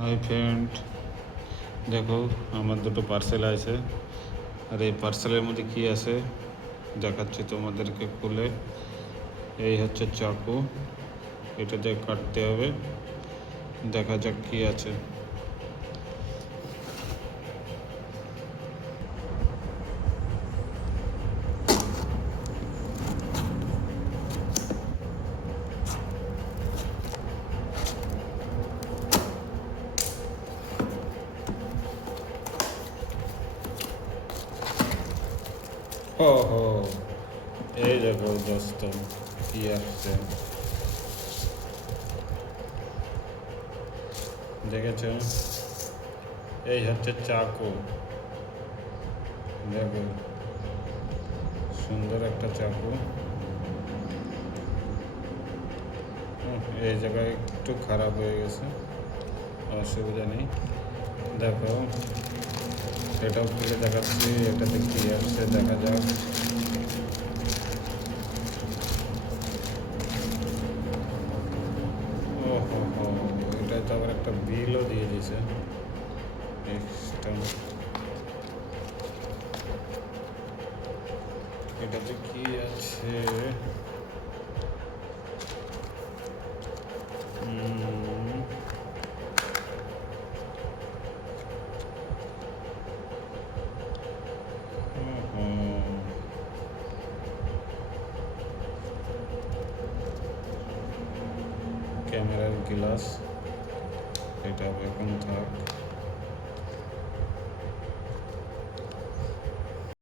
Hi friend, দেখো আমার দুটো পার্সেল আছে। আর এই পার্সেলের মধ্যে কি আছে দেখাচ্ছি তোমাদেরকে খুলে। এই হচ্ছে চাকু, এটা দিয়ে কাটতে হবে। দেখা যাক কি আছে। হো হো, এই দেখো দোস্ত কি আসছে, দেখেছো? এই হচ্ছে চাকু, দেখো সুন্দর একটা চাকু। এই জায়গায় একটু খারাপ হয়ে গেছে, অসুবিধা নেই। দেখো সেটাও খুলে দেখাচ্ছি, এটাতে কি আসছে দেখা যাক। ও হো হো, এটা তো আবার একটা বিলও দিয়ে দিছে এক্সট্রা। এটাতে কি আছে? ক্যামেরার গ্লাস, এটা এখন থাক।